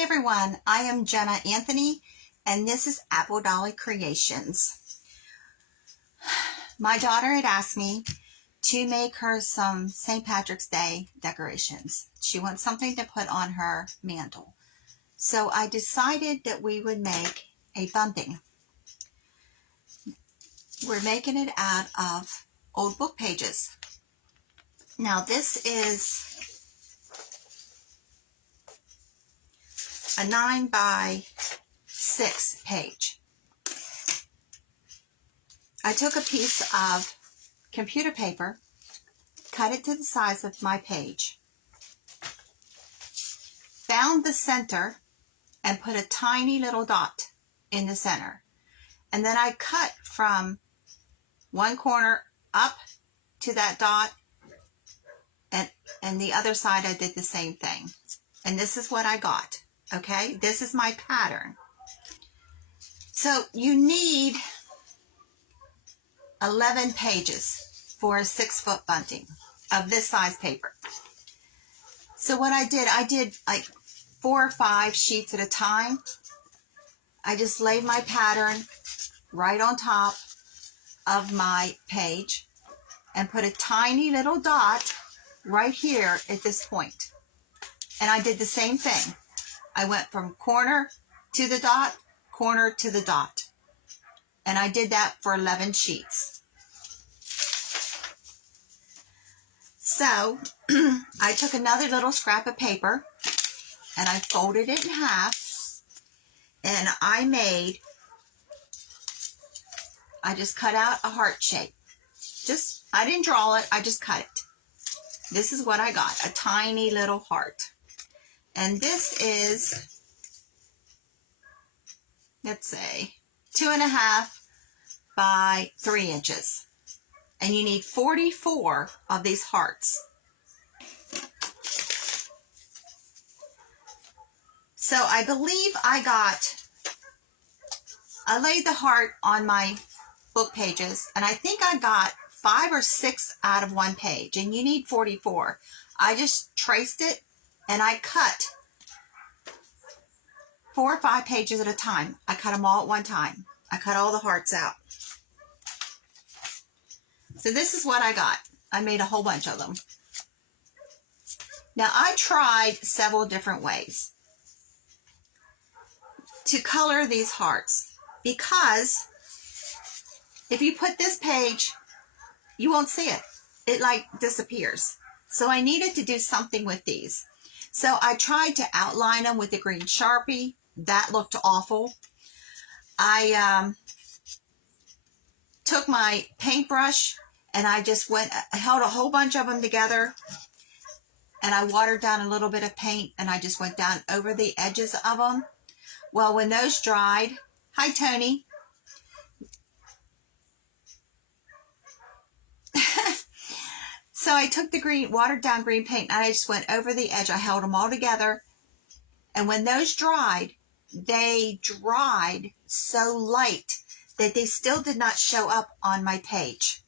Hi everyone, I am Jenna Anthony and this is Apple Dolly Creations. My daughter had asked me to make her some St. Patrick's Day decorations. She wants something to put on her mantle. So I decided that we would make a bunting. We're making it out of old book pages. Now this is a 9x6 page. I took a piece of computer paper, cut it to the size of my page, found the center and put a tiny little dot in the center. And then I cut from one corner up to that dot, and the other side I did the same thing. And this is what I got. Okay, this is my pattern. So you need 11 pages for a 6-foot bunting of this size paper. So what I did like 4 or 5 sheets at a time. I just laid my pattern right on top of my page and put a tiny little dot right here at this point. And I did the same thing. I went from corner to the dot, corner to the dot. And I did that for 11 sheets. So I took another little scrap of paper and I folded it in half, and I just cut out a heart shape. I didn't draw it, I just cut it. This is what I got, a tiny little heart. And this is, let's say, 2.5 by 3 inches. And you need 44 of these hearts. So I believe I laid the heart on my book pages, and I think I got 5 or 6 out of one page, and you need 44. I just traced it, and I cut 4 or 5 pages at a time. I cut them all at one time. I cut all the hearts out. So this is what I got. I made a whole bunch of them. Now I tried several different ways to color these hearts, because if you put this page, you won't see it. It like disappears. So I needed to do something with these. So I tried to outline them with a green Sharpie. That looked awful. I took my paintbrush and I just held a whole bunch of them together, and I watered down a little bit of paint, and I just went down over the edges of them. Well, when those dried, hi Tony. So I took the watered down green paint and I just went over the edge. I held them all together. And when those dried, they dried so light that they still did not show up on my page.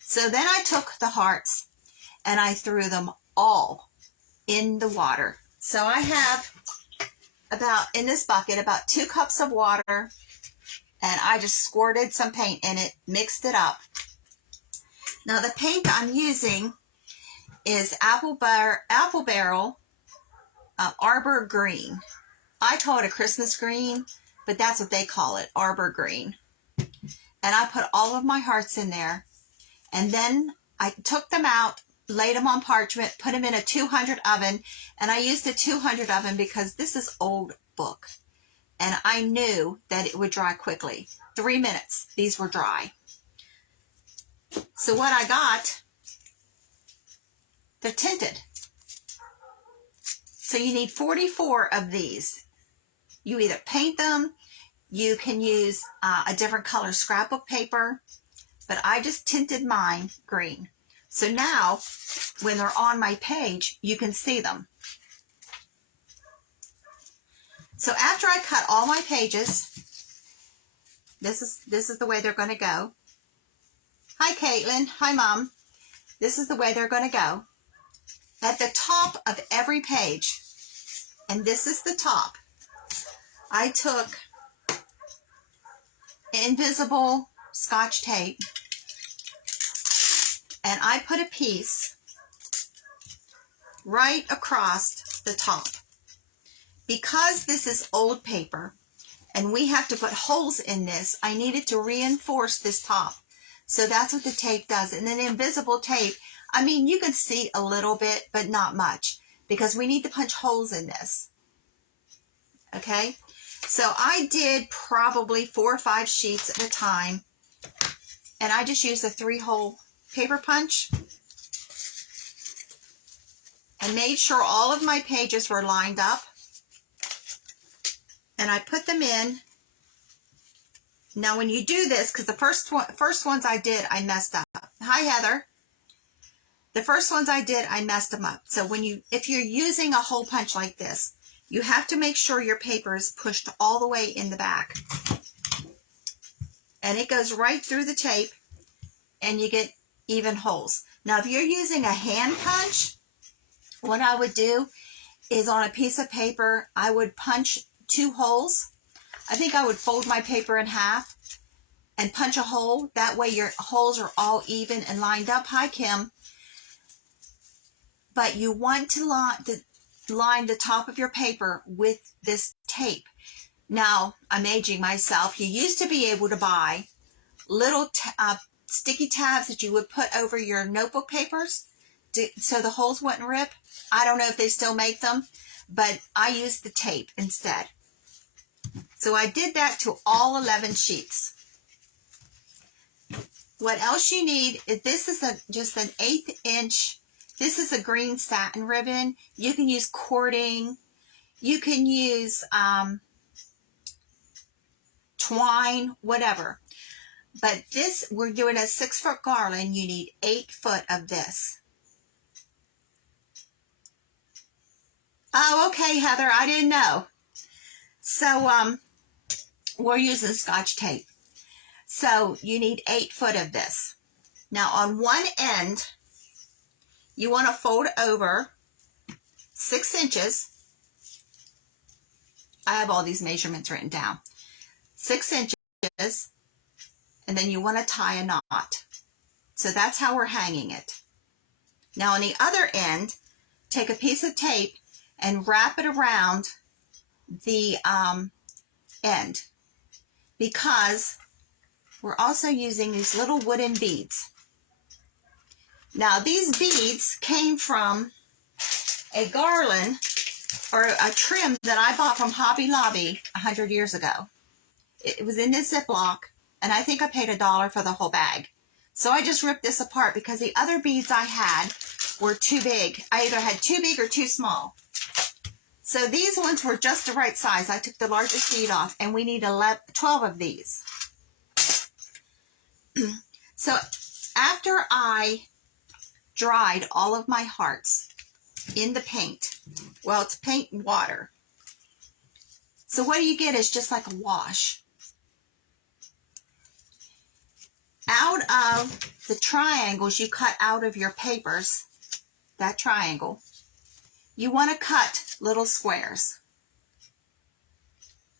So then I took the hearts and I threw them all in the water. So I have in this bucket, about 2 cups of water, and I just squirted some paint in it, mixed it up. Now the paint I'm using is Apple Barrel Arbor Green. I call it a Christmas green, but that's what they call it, Arbor Green. And I put all of my hearts in there, and then I took them out, laid them on parchment, put them in a 200 oven, and I used a 200 oven because this is old book, and I knew that it would dry quickly. 3 minutes, these were dry. So what I got, they're tinted. So you need 44 of these. You either paint them, you can use a different color scrapbook paper, but I just tinted mine green. So now, when they're on my page, you can see them. So after I cut all my pages, this is the way they're going to go. Hi, Caitlin. Hi, Mom. This is the way they're going to go. At the top of every page, and this is the top. I took invisible Scotch tape and I put a piece right across the top. Because this is old paper and we have to put holes in this, I needed to reinforce this top. So that's what the tape does. And then invisible tape, I mean, you can see a little bit, but not much, because we need to punch holes in this. Okay? So I did probably 4 or 5 sheets at a time, and I just used a 3-hole paper punch and made sure all of my pages were lined up. And I put them in. Now when you do this, because the first ones I did, I messed up. Hi, Heather. The first ones I did, I messed them up. So if you're using a hole punch like this, you have to make sure your paper is pushed all the way in the back. And it goes right through the tape, and you get even holes. Now, if you're using a hand punch, what I would do is on a piece of paper, I would punch 2 holes. I think I would fold my paper in half and punch a hole. That way your holes are all even and lined up. Hi, Kim. But you want to line the top of your paper with this tape. Now, I'm aging myself. You used to be able to buy little sticky tabs that you would put over your notebook papers so the holes wouldn't rip. I don't know if they still make them, but I used the tape instead. So I did that to all 11 sheets. What else you need is this is just an 1/8 inch. This is a green satin ribbon. You can use cording. You can use twine, whatever. But this, we're doing a 6-foot garland. You need 8 foot of this. Oh, okay, Heather. I didn't know. So we're using Scotch tape. So you need 8 foot of this. Now on one end, you want to fold over 6 inches. I have all these measurements written down. 6 inches. And then you want to tie a knot. So that's how we're hanging it. Now on the other end, take a piece of tape and wrap it around the end, because we're also using these little wooden beads. Now these beads came from a garland or a trim that I bought from Hobby Lobby 100 years ago. It was in this Ziploc, and I think I paid $1 for the whole bag. So I just ripped this apart because the other beads I had were too big. I either had too big or too small. So these ones were just the right size. I took the largest bead off, and we need 12 of these. So after I dried all of my hearts in the paint, well, it's paint and water. So what you get is just like a wash. Out of the triangles you cut out of your papers, that triangle, you want to cut little squares.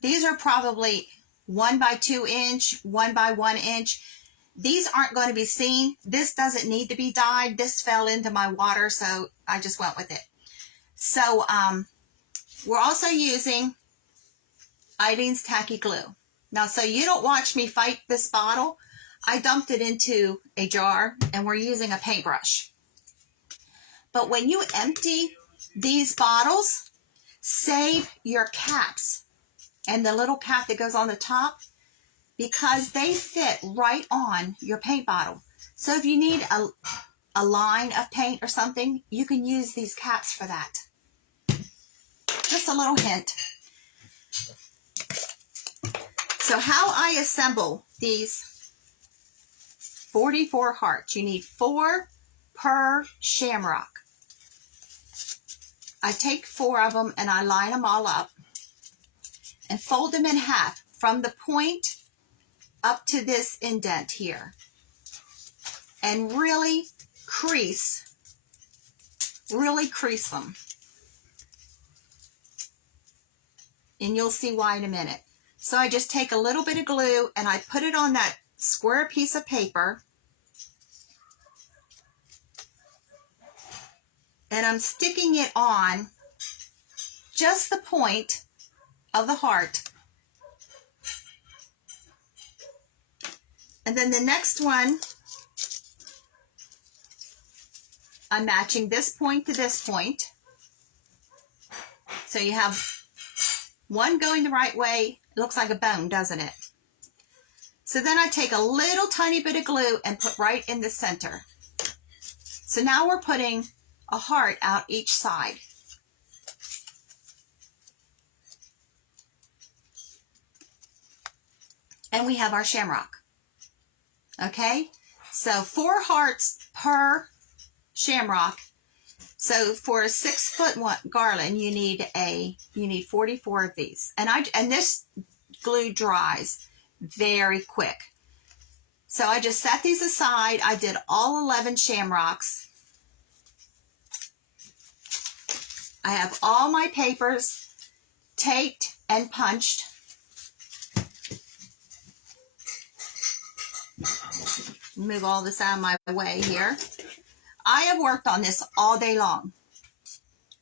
These are probably 1 by 2 inch, 1 by 1 inch. These aren't going to be seen. This doesn't need to be dyed. This fell into my water, so I just went with it. So we're also using Eileen's Tacky Glue. Now, so you don't watch me fight this bottle, I dumped it into a jar, and we're using a paintbrush. But when you empty these bottles, save your caps and the little cap that goes on the top, because they fit right on your paint bottle. So if you need a line of paint or something, you can use these caps for that. Just a little hint. So how I assemble these 44 hearts, you need 4 per shamrock. I take 4 of them and I line them all up and fold them in half from the point up to this indent here, and really crease them. and you'll see why in a minute. So I just take a little bit of glue and I put it on that square piece of paper. And I'm sticking it on just the point of the heart. And then the next one, I'm matching this point to this point. So you have one going the right way. It looks like a bone, doesn't it? So then I take a little tiny bit of glue and put right in the center. So now we're putting a heart out each side. And we have our shamrock. Okay? So 4 hearts per shamrock. So for a 6-foot garland, you need 44 of these. And this glue dries very quick. So I just set these aside. I did all 11 shamrocks. I have all my papers taped and punched. Move all this out of my way here. I have worked on this all day long.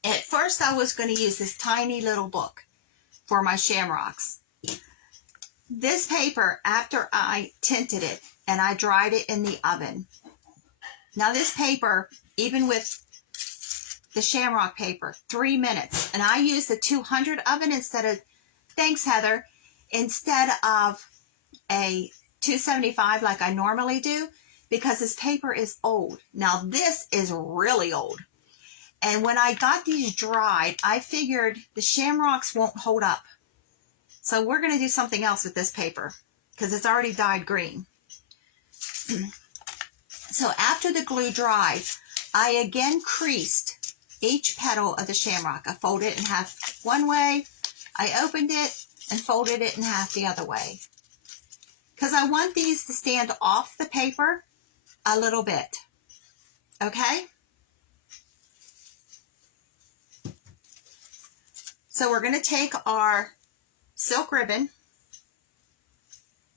At first, I was going to use this tiny little book for my shamrocks. This paper, after I tinted it and I dried it in the oven. Now this paper, even with the shamrock paper, 3 minutes. And I use the 200 oven instead of, thanks Heather, instead of a 275 like I normally do, because this paper is old. Now this is really old. And when I got these dried, I figured the shamrocks won't hold up. So we're going to do something else with this paper because it's already dyed green. So after the glue dried, I again creased each petal of the shamrock. I folded it in half one way. I opened it and folded it in half the other way. Because I want these to stand off the paper a little bit. Okay? So we're going to take our silk ribbon,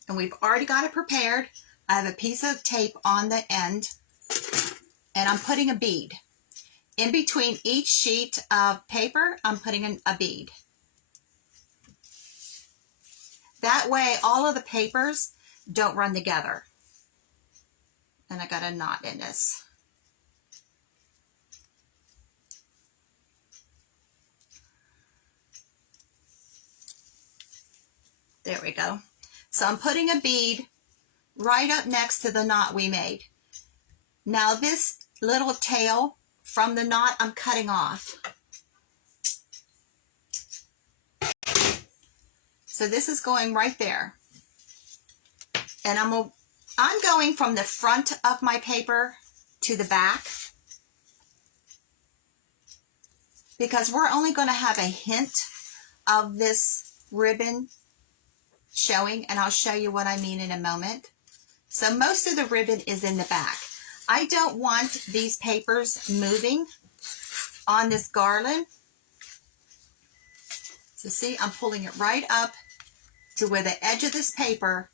and we've already got it prepared. I have a piece of tape on the end, and I'm putting a bead. In between each sheet of paper, I'm putting in a bead. That way, all of the papers don't run together. And I got a knot in this. There we go. So I'm putting a bead right up next to the knot we made. Now this little tail from the knot I'm cutting off. So this is going right there. And I'm going from the front of my paper to the back, because we're only going to have a hint of this ribbon showing, and I'll show you what I mean in a moment. So most of the ribbon is in the back. I don't want these papers moving on this garland. So see, I'm pulling it right up to where the edge of this paper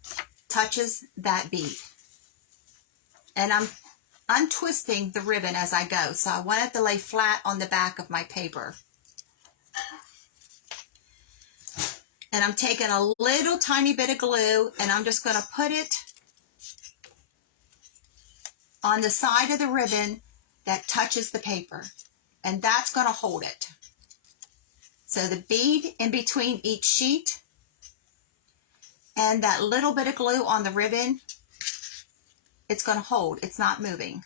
touches that bead. And I'm untwisting the ribbon as I go. So I want it to lay flat on the back of my paper. And I'm taking a little tiny bit of glue, and I'm just going to put it on the side of the ribbon that touches the paper. And that's going to hold it. So the bead in between each sheet and that little bit of glue on the ribbon, it's going to hold. It's not moving.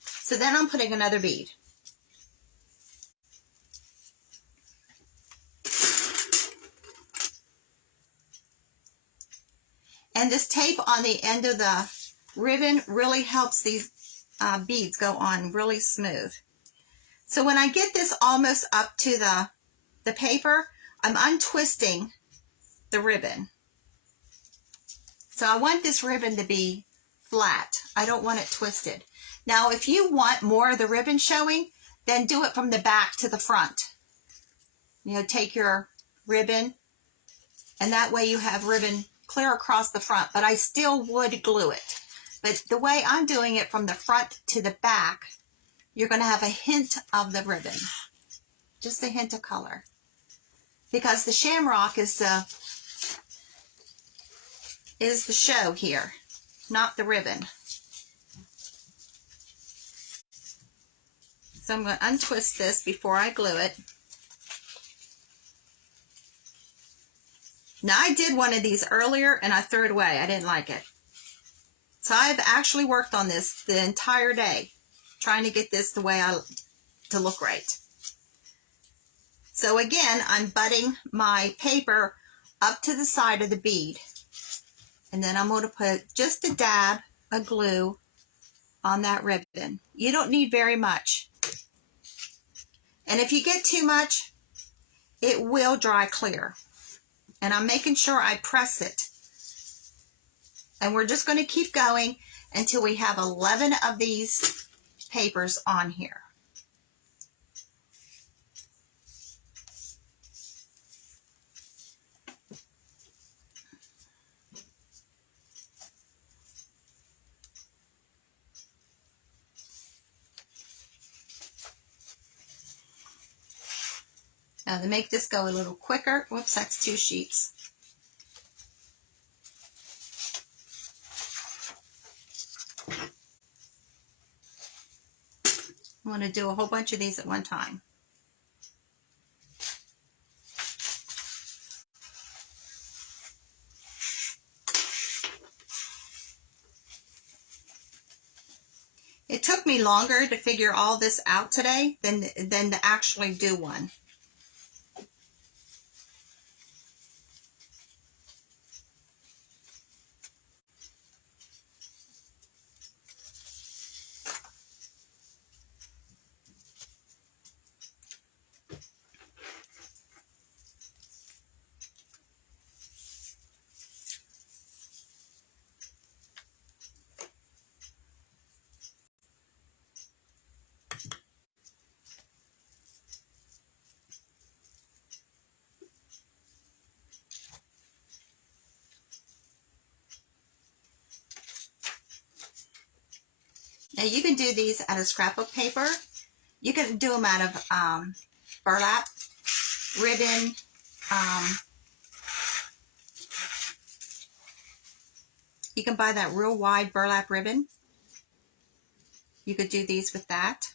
So then I'm putting another bead. And this tape on the end of the ribbon really helps these beads go on really smooth. So when I get this almost up to the paper, I'm untwisting the ribbon. So I want this ribbon to be flat. I don't want it twisted. Now, if you want more of the ribbon showing, then do it from the back to the front. You know, take your ribbon, and that way you have ribbon clear across the front, but I still would glue it. But the way I'm doing it from the front to the back, you're going to have a hint of the ribbon, just a hint of color, because the shamrock is the show here, not the ribbon. So I'm going to untwist this before I glue it. Now, I did one of these earlier and I threw it away. I didn't like it. So I've actually worked on this the entire day, trying to get this the way to look right. So again, I'm butting my paper up to the side of the bead. And then I'm going to put just a dab of glue on that ribbon. You don't need very much. And if you get too much, it will dry clear. And I'm making sure I press it. And we're just going to keep going until we have 11 of these papers on here. Now, to make this go a little quicker, whoops, that's 2 sheets. I'm going to do a whole bunch of these at one time. It took me longer to figure all this out today than to actually do one. Now, you can do these out of scrapbook paper. You can do them out of burlap, ribbon, you can buy that real wide burlap ribbon. You could do these with that.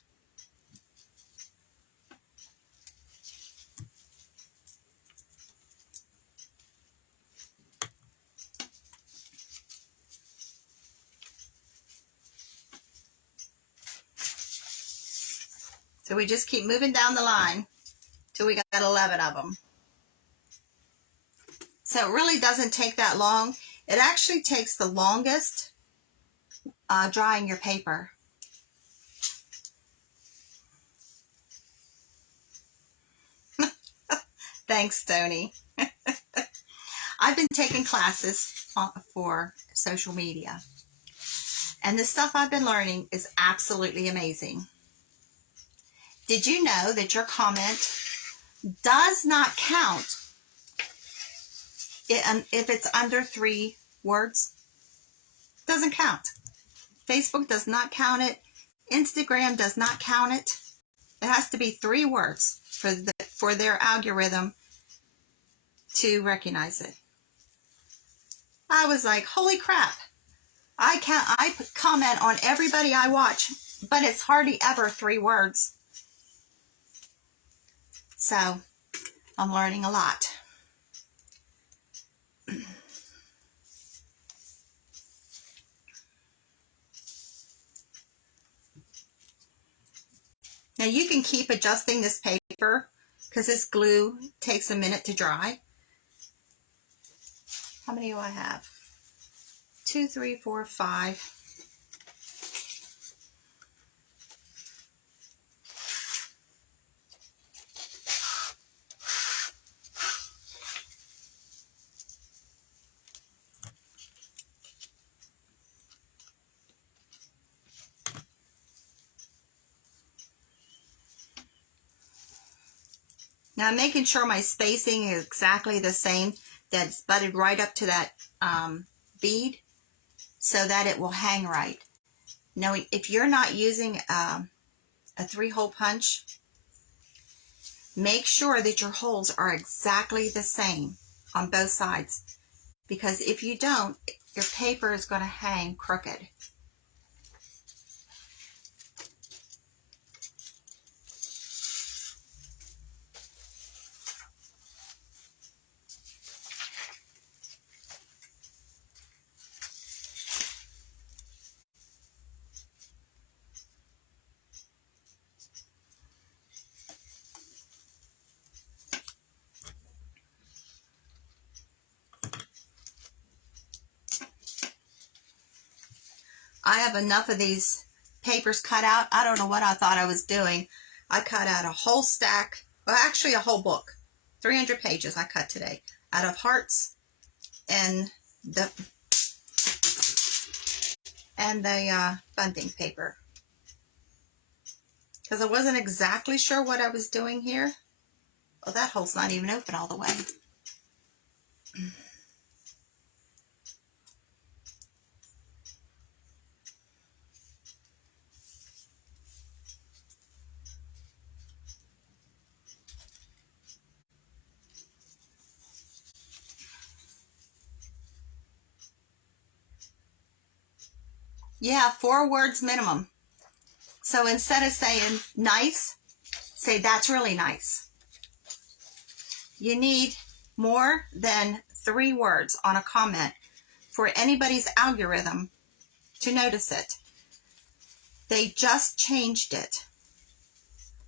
So we just keep moving down the line till we got 11 of them. So it really doesn't take that long. It actually takes the longest drying your paper. Thanks, Tony. I've been taking classes for social media, and the stuff I've been learning is absolutely amazing. Did you know that your comment does not count if it's under 3 words? It doesn't count. Facebook does not count it. Instagram does not count it. It has to be 3 words for their algorithm to recognize it. I was like, holy crap. I comment on everybody I watch, but it's hardly ever 3 words. So I'm learning a lot. Now you can keep adjusting this paper because this glue takes a minute to dry. How many do I have? 2, 3, 4, 5. Now I'm making sure my spacing is exactly the same, that it's butted right up to that bead so that it will hang right. Now, if you're not using a 3-hole punch, make sure that your holes are exactly the same on both sides, because if you don't, your paper is going to hang crooked. I have enough of these papers cut out. I don't know what I thought I was doing. I cut out a whole stack, well, actually a whole book, 300 pages I cut today, out of hearts and the bunting paper, because I wasn't exactly sure what I was doing here. Well, that hole's not even open all the way. Yeah, 4 words minimum. So instead of saying nice, say that's really nice. You need more than 3 words on a comment for anybody's algorithm to notice it. They just changed it.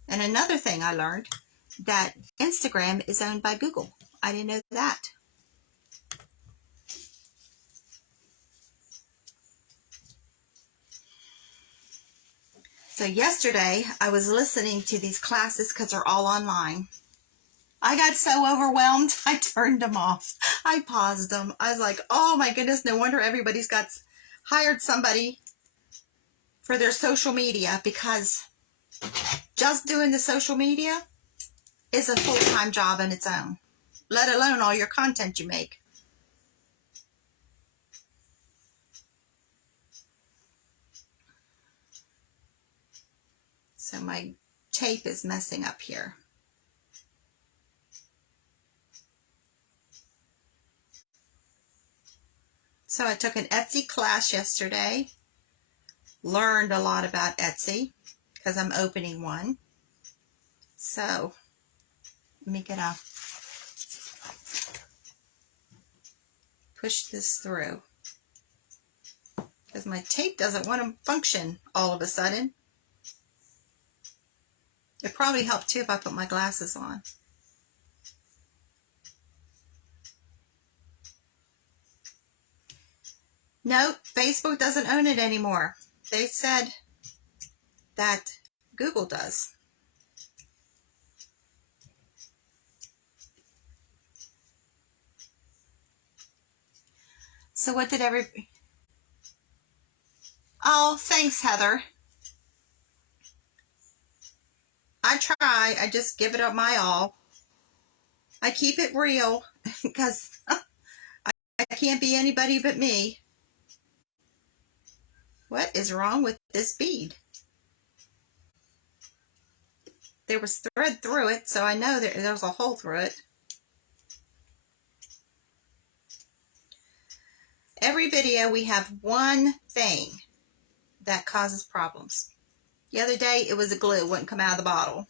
And another thing I learned, that Instagram is owned by Google. I didn't know that. So yesterday, I was listening to these classes because they're all online. I got so overwhelmed, I turned them off. I paused them. I was like, oh my goodness, no wonder everybody's hired somebody for their social media, because just doing the social media is a full-time job on its own, let alone all your content you make. So my tape is messing up here. So I took an Etsy class yesterday, learned a lot about Etsy because I'm opening one. So let me push this through, because my tape doesn't want to function all of a sudden. It probably helped too if I put my glasses on. Nope, Facebook doesn't own it anymore. They said that Google does. So what did Oh, thanks, Heather. I try. I just give it up my all. I keep it real because I can't be anybody but me. What is wrong with this bead? There was thread through it, so I know there was a hole through it. Every video we have one thing that causes problems. The other day it was a glue, wouldn't come out of the bottle.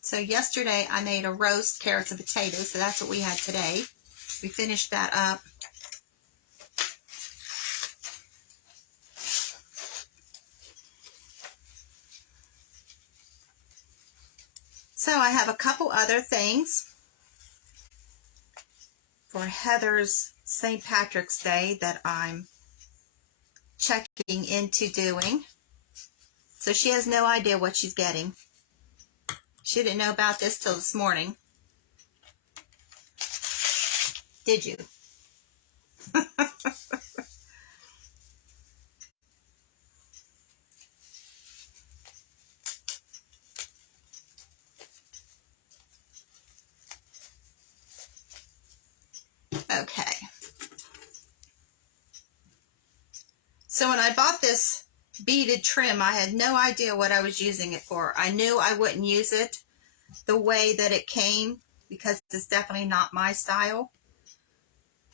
So yesterday I made a roast, carrots and potatoes, so that's what we had today. We finished that up. So I have a couple other things for Heather's St. Patrick's Day that I'm checking into doing. So she has no idea what she's getting. She didn't know about this till this morning. Did you? Okay. So when I bought this beaded trim, I had no idea what I was using it for. I knew I wouldn't use it the way that it came because it's definitely not my style.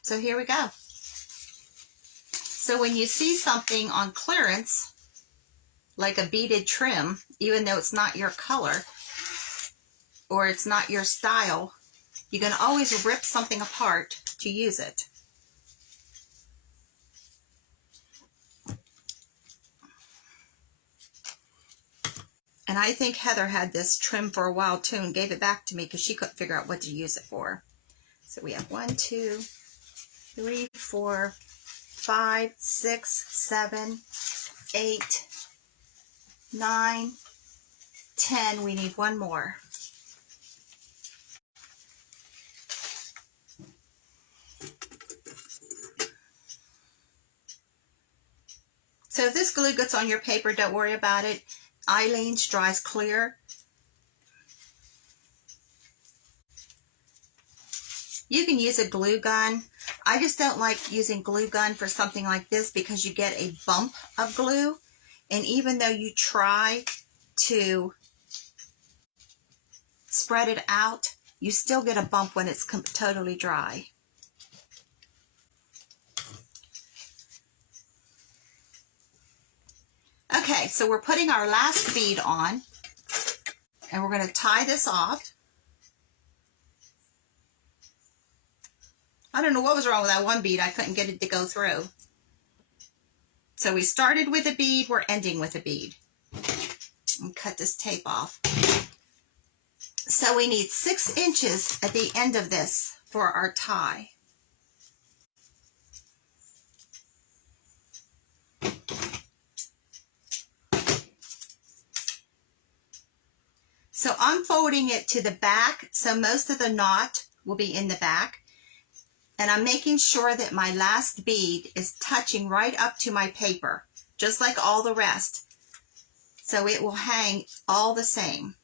So here we go. So when you see something on clearance, like a beaded trim, even though it's not your color or it's not your style, you can always rip something apart to use it. And I think Heather had this trim for a while too and gave it back to me because she couldn't figure out what to use it for. So we have 1, 2, 3, 4, 5, 6, 7, 8, 9, 10. We need one more. So if this glue gets on your paper, don't worry about it. Eileen's dries clear. You can use a glue gun. I just don't like using glue gun for something like this because you get a bump of glue. And even though you try to spread it out, you still get a bump when it's totally dry. Okay, so we're putting our last bead on, and we're going to tie this off. I don't know what was wrong with that one bead. I couldn't get it to go through. So we started with a bead, we're ending with a bead. And cut this tape off. So we need 6 inches at the end of this for our tie. So I'm folding it to the back, so most of the knot will be in the back. And I'm making sure that my last bead is touching right up to my paper, just like all the rest. So it will hang all the same.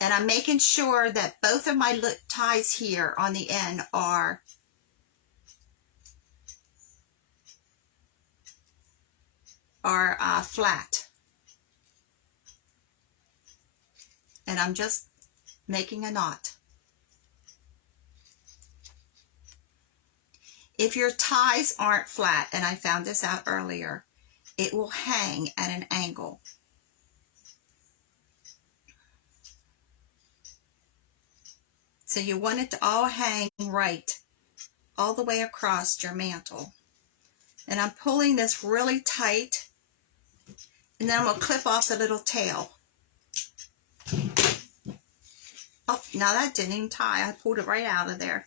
And I'm making sure that both of my ties here on the end are flat. And I'm just making a knot. If your ties aren't flat, and I found this out earlier, it will hang at an angle. So you want it to all hang right, all the way across your mantle. And I'm pulling this really tight, and then I'm going to clip off the little tail. Oh, now that didn't even tie. I pulled it right out of there.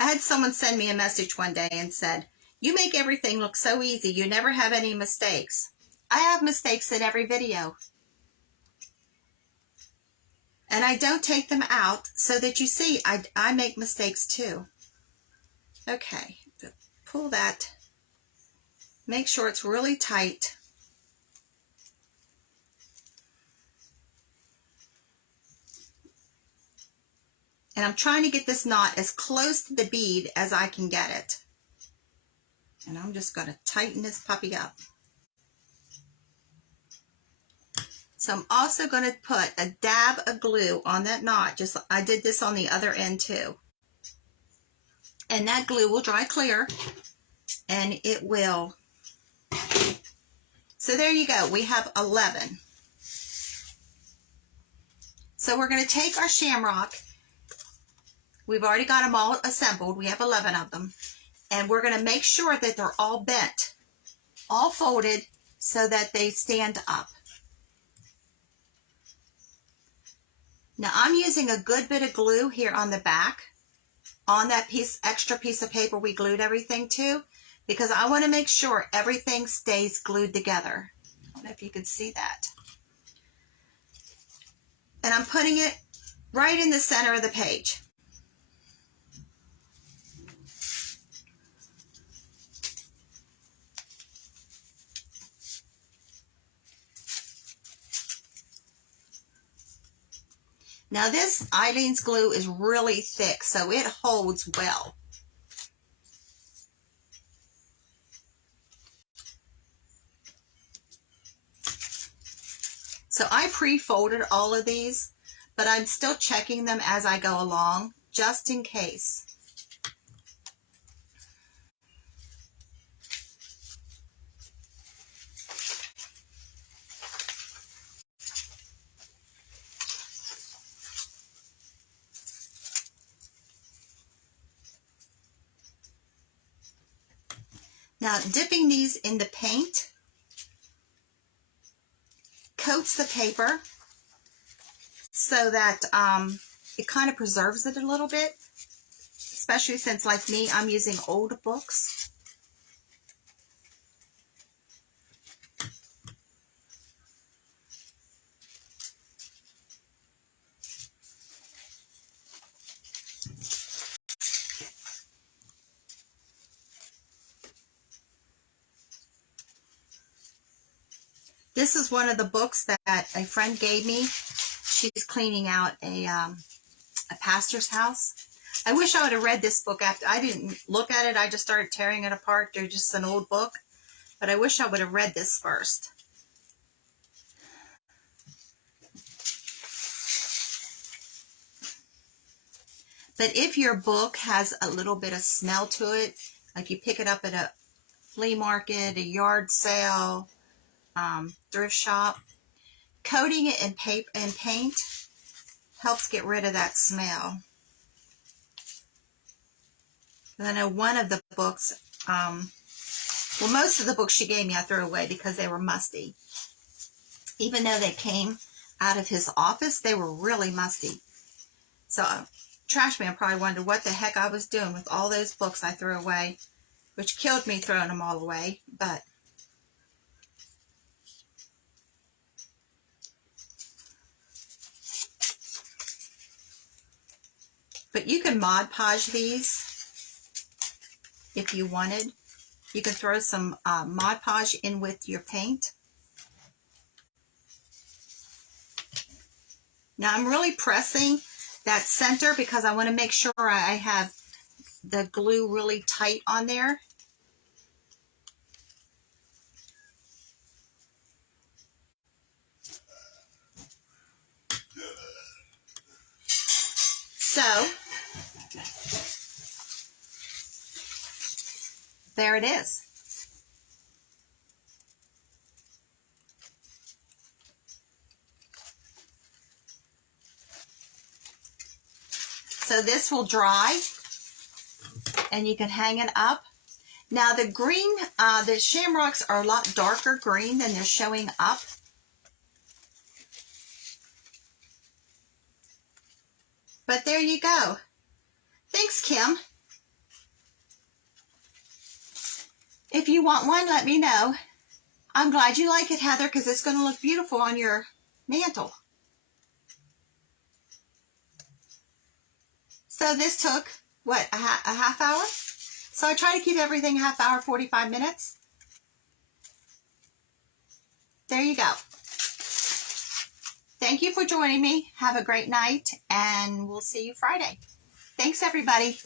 I had someone send me a message one day and said, "You make everything look so easy. You never have any mistakes." I have mistakes in every video. And I don't take them out so that you see I make mistakes too. Okay, pull that. Make sure it's really tight. And I'm trying to get this knot as close to the bead as I can get it. And I'm just going to tighten this puppy up. So I'm also going to put a dab of glue on that knot. Just I did this on the other end too. And that glue will dry clear. And it will. So there you go. We have 11. So we're going to take our shamrock. We've already got them all assembled. We have 11 of them. And we're going to make sure that they're all bent, all folded so that they stand up. Now I'm using a good bit of glue here on the back, on that extra piece of paper we glued everything to, because I want to make sure everything stays glued together. I don't know if you can see that. and I'm putting it right in the center of the page. Now this Eileen's glue is really thick, so it holds well. So I pre-folded all of these, but I'm still checking them as I go along, just in case. Now, dipping these in the paint coats the paper so that it kind of preserves it a little bit, especially since, like me, I'm using old books. This is one of the books that a friend gave me. She's cleaning out a pastor's house. I wish I would have read this book after. I didn't look at it. I just started tearing it apart. They're just an old book. But I wish I would have read this first. But if your book has a little bit of smell to it, like you pick it up at a flea market, a yard sale, thrift shop, coating it in paper and paint helps get rid of that smell. And I know one of the books, well, most of the books she gave me I threw away because they were musty. Even though they came out of his office, they were really musty. So Trash Man probably wondered what the heck I was doing with all those books I threw away, which killed me throwing them all away, but you can Mod Podge these if you wanted. You can throw some Mod Podge in with your paint. Now I'm really pressing that center because I want to make sure I have the glue really tight on there. So there it is. So this will dry and you can hang it up. Now the green, the shamrocks are a lot darker green than they're showing up. But there you go. Thanks, Kim. If you want one, let me know. I'm glad you like it, Heather, because it's going to look beautiful on your mantle. So this took, what, a half hour? So I try to keep everything half hour, 45 minutes. There you go. Thank you for joining me. Have a great night, and we'll see you Friday. Thanks, everybody.